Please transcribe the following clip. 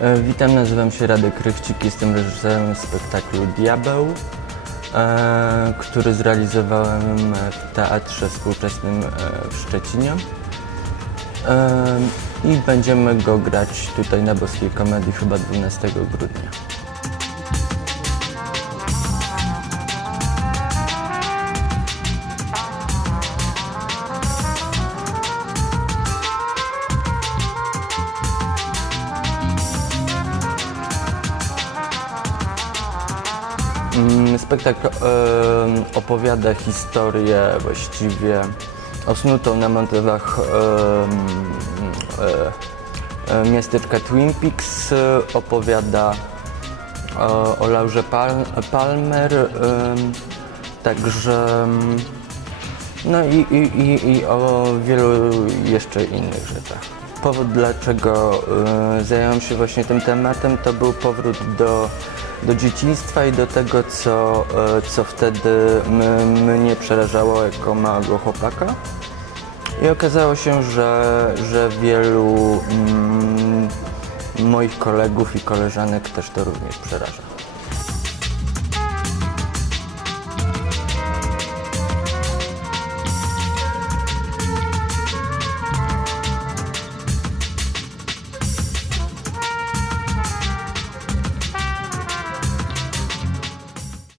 E, Witam, nazywam się Radek Rychcik, jestem reżyserem spektaklu Diabeł, e, który zrealizowałem w Teatrze Współczesnym e, w Szczecinie. I będziemy go grać tutaj na Boskiej Komedii chyba 12 grudnia. Spektakl em, opowiada historię właściwie osnutą na motywach e, e, miasteczka Twin Peaks. Opowiada o, Laurze Pal Palmer, także no i, i, i, i o wielu jeszcze innych rzeczach. Powód, dlaczego y, zająłem się właśnie tym tematem, to był powrót do, do dzieciństwa i do tego, co, y, co wtedy mnie przerażało jako małego chłopaka. I okazało się, że, że wielu mm, moich kolegów i koleżanek też to również przeraża.